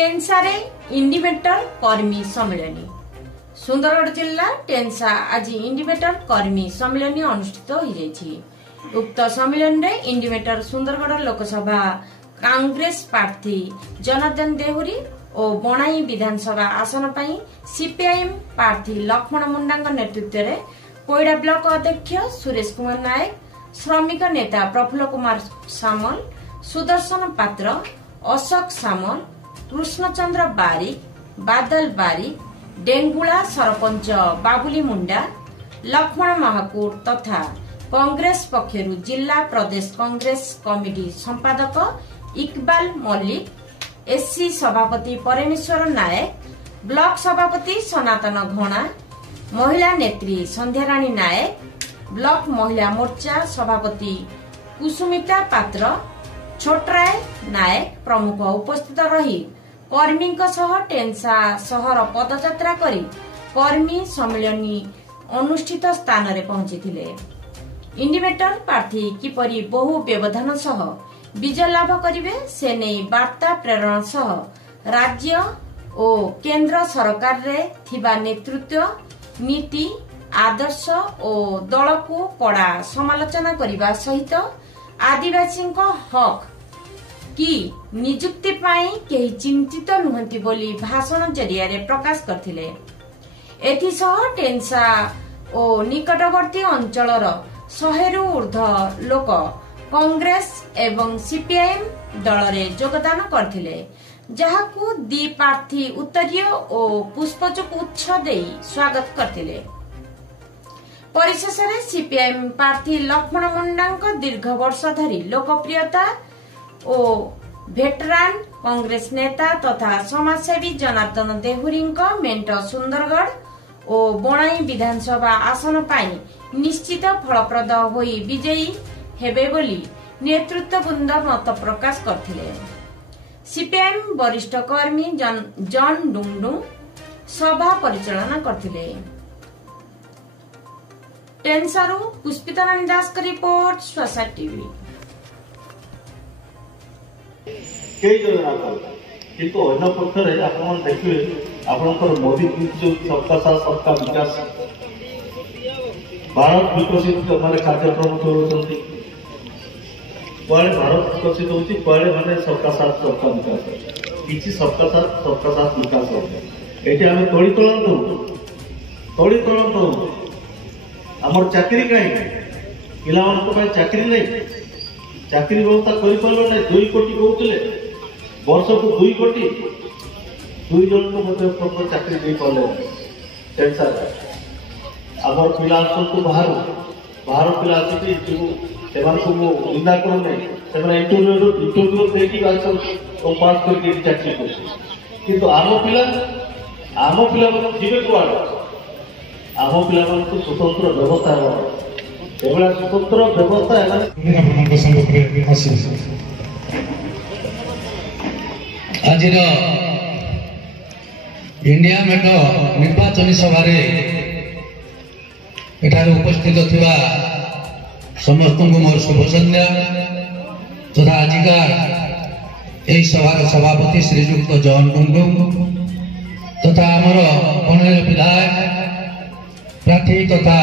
टेन्सा रे इंडिमेटर कर्मी सम्मेलन सुंदरगढ़ जिला टेन्सा आज इंडिमेटर कर्मी सम्मेलन अनुष्ठित हो जाइछि। उक्त सम्मेलन रे इंडिमेटर सुंदरगढ़ लोकसभा कांग्रेस प्रार्थी जनार्दन देहुरी और बनाई विधानसभा आसन पर सीपीआईएम प्रार्थी लक्ष्मण मुंडा नेतृत्व में कोईडा ब्लॉक अध्यक्ष सुरेश कुमार नायक, श्रमिक नेता प्रफुल्ल कुमार सामल, सुदर्शन पात्र, अशोक सामल, कृष्णचंद्र बारिक, बादल बारिक, डेंगुला सरपंच बाबुली मुंडा, लक्ष्मण महाकूट तथा कांग्रेस पक्षरु जिला प्रदेश कांग्रेस कमिटी संपादक इकबाल मल्लिक, एससी सभापति परमेश्वर नायक, ब्लॉक सभापति सनातन घणा, महिला नेत्री संध्याराणी नायक, ब्लॉक महिला मोर्चा सभापति कुसुमिता पात्र, छोटराय नायक प्रमुख उपस्थित रही कर्मी टेन्सा सहर पदयात्रा करी कर्मी सम्मेलनी अनुष्ठित स्थान रे पहुंची। इंडिमेटर प्रार्थी किपरि बहु व्यवधान सह विजय लाभ करिवे से नहीं वार्ता प्रेरण सह राज्य और केंद्र सरकार रे थिबा नेतृत्व नीति आदर्श और दल को कड़ा समालोचना करिबा सहित आदिवासी हक कि नियुक्ति पाई केही चिंतित नुहंती बोली भाषण जरिया रे प्रकाश करथिले। एथिसह टेन्सा और निकटवर्ती अंचलर 100 रु ऊर्ध्व लोक कांग्रेस एवं सीपीआईएम दल रे योगदान करथिले, जहाकू दी प्रार्थी उत्तरीय और पुष्पचुक्ष देई स्वागत करथिले। परिशेष रे सीपीआईएम प्रार्थी लक्ष्मण मुंडा दीर्घ वर्ष धरी लोकप्रियता और भेटरान कांग्रेस नेता तथा समाजसेवी जनार्दन देहुरी मेंट सुंदरगढ़ और बनाई विधानसभा आसन पाई निश्चित फलप्रद होई विजयी हेबे बोली नेतृत्व वृंद मत प्रकाश करथिले। सीपीआईएम वरिष्ठ कर्मी जॉन डुंगडू सभा परिचालना करथिले। टेन्सारू पुष्पिता रानी दास का रिपोर्ट स्वसा टीवी। कई योजना किंतु अन्य पक्षरे आपण देखिए आपनकर मोदी जो सबका साथ सबका विकास भारत विकसित हमारे कार्यक्रम चलुचंती भारत विकसित होती माने सबका साथ सबका विकास किसी सबका साथ विकास हो ये आम तोड़ी तोड़ू आमर चाकरी कहीं पिला चाकरी नहीं चाकरी व्यवस्था कर 2 कोटी कहते वर्ष को 2 कोटी 2 जन को चाकरी नहीं पारे आमर पिला बाहर पिला निंदा करूना इंटरव्यू पास करके चाकरी कर आम पिला जीवे कौन आम पिला स्वतंत्र व्यवस्था एभला स्वतंत्र व्यवस्था आज इंडिया मेट निर्वाचन सभा उपस्थित थिबा समस्त को मोर शुभ संध्या तथा आजिकार यही सभार सभापति श्रीजुक्त जॉन डुंगडू तथा आमर पनेर विधायक प्रार्थी तथा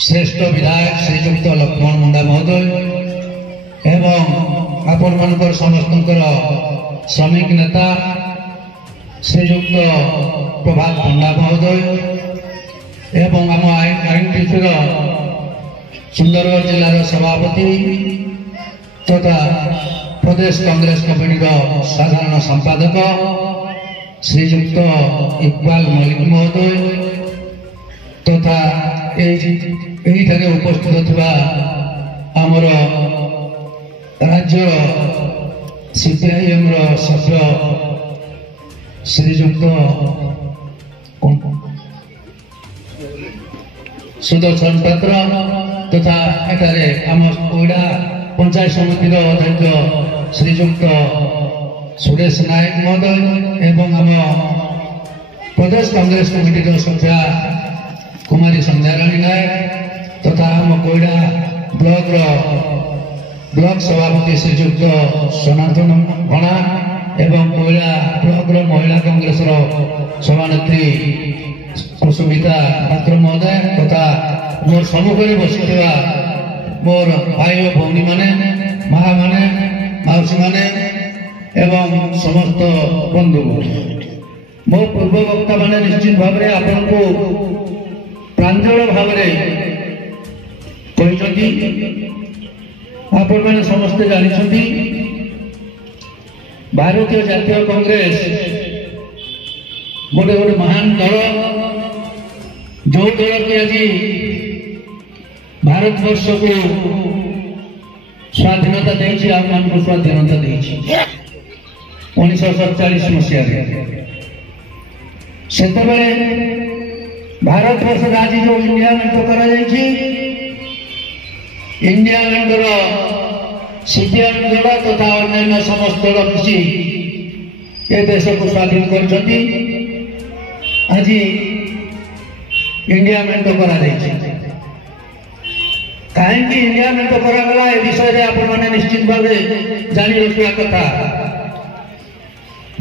श्रेष्ठ विधायक श्रीजुक्त लक्ष्मण मुंडा महोदय एवं आपण मानकर समस्त श्रमिक नेता श्रीजुक्त प्रभात पंडा महोदय एवं आम आईएनटीसी सुंदरगढ़ जिलार सभापति तथा प्रदेश कांग्रेस कमिटी साधारण संपादक श्रीजुक्त इकबाल मल्लिक महोदय तथा उपस्थित थिबा आमर राज्य सीपीआईएम सभ्य श्रीजुक्त सुदर्शन पात्र तथा एटारे आम कोईडा पंचायत समितिर अध्यक्ष श्रीजुक्त सुरेश नायक महोदय एवं आम प्रदेश कांग्रेस कमिटी सभ्या कुमारी संध्याराणी नायक तथा आम कोईडा ब्लॉक सभापति श्रीजुक्त सनातन घणा एवं अग्र महिला कांग्रेस सभानेत्री कुसुमिता पात्र महोदय तथा मोर सम्मुखें बसी मोर भाई और भौणी माने माँ माने मौसी माने एवं समस्त बंधु मो पूर्व वक्ता माने निश्चित भाव में आपण को प्रांजल भाव आपण मैंने समस्ते जानी भारतीय जातीय कांग्रेस गोटे गोटे महान दल जो दल की आज भारत वर्ष को स्वाधीनता देती आम को स्वाधीनता देती 1947 मसीह से भारत वर्ष आज जो इंडिया मेंट कर इंडिया मेंटर सीपीएम दल तथा अन्य समस्त दल मिसी ए देश को स्वाधीन कर आज इंडिया मेंट कर कहीं इंडिया मेंट करागला ए विषय में आपण मैंने निश्चित भाव जानी रखा कथा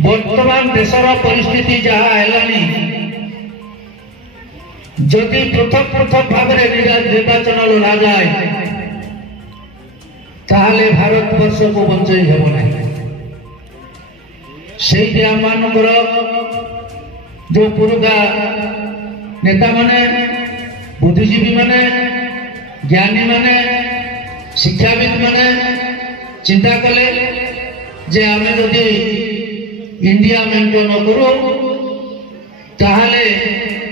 वर्तमान देशर परिस्थिति जहाँ है जदि पृथक पृथक भाव निर्वाचन लड़ा जाए ताहले भारत वर्ष को बंचाई हेब ना से आम जो पुरुषा नेता माने बुद्धिजीवी माने ज्ञानी माने शिक्षाविद माने चिंता कले जे आम जदि इंडिया मेंट न करूँ ताहले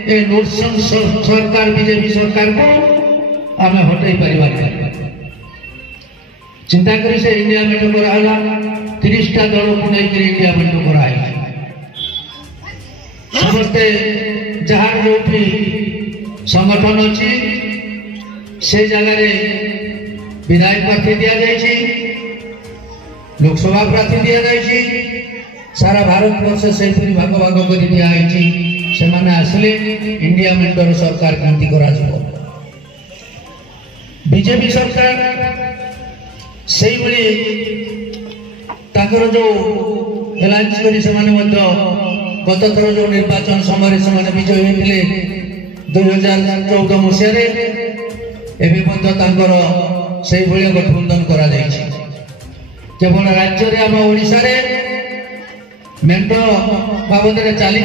ए नृशंस सरकार बीजेपी सरकार को आम हटाई पार चिंता करी से इंडिया मेंट कराला 30टा दल को लेकर इंडिया मेंट कराई समस्ते जहाँ जो भी संगठन अच्छी से जगह विधायक प्रार्थी दि जाए लोकसभा प्रार्थी दि जाए सारा भारत वर्ष से भाग भाग कर दिखाई से आसिले इंडिया मेंटर सरकार केमती करा बीजेपी सरकार से जो एलायंस कर गत थर जो निर्वाचन समय से विजयी होते 2014 मसीह से गठबंधन करा केवल राज्य आम ओडिशा रे मेंट बाबद चली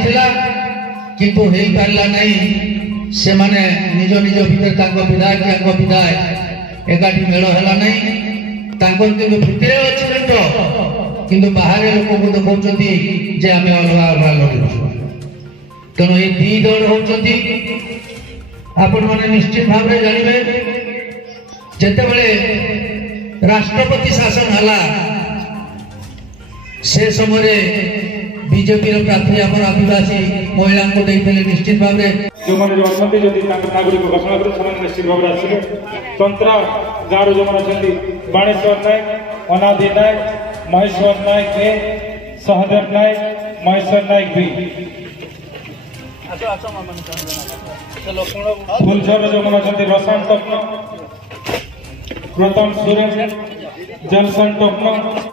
किंतु हो पारा नहीं से माने निज निज भीतर विधायक विधायक एकाठी मेल है नहीं भितर अच्छी मेंट किंतु बाहर लोक तो कहते जे आम अलग अलग लड़ू तेणु ये दी दल होती आपण मैंने निश्चित भाव में जानवे जिते राष्ट्रपति शासन है से समय बीजेपी प्रार्थी आम आदिवासी महिला को देते निश्चित भाव में जो मैंने जो अच्छा जदि नागरिक घोषणा कर निश्चित भाव आसवे तंत्रा गाँव जो अच्छा बाणेश्वर नायक अनादि नायक महेश्वर नायक ए सहदेव नायक महेश्वर नायक बी फुलझर जो मन अच्छा रसान टप्न प्रथम सूरज जलसन टप्न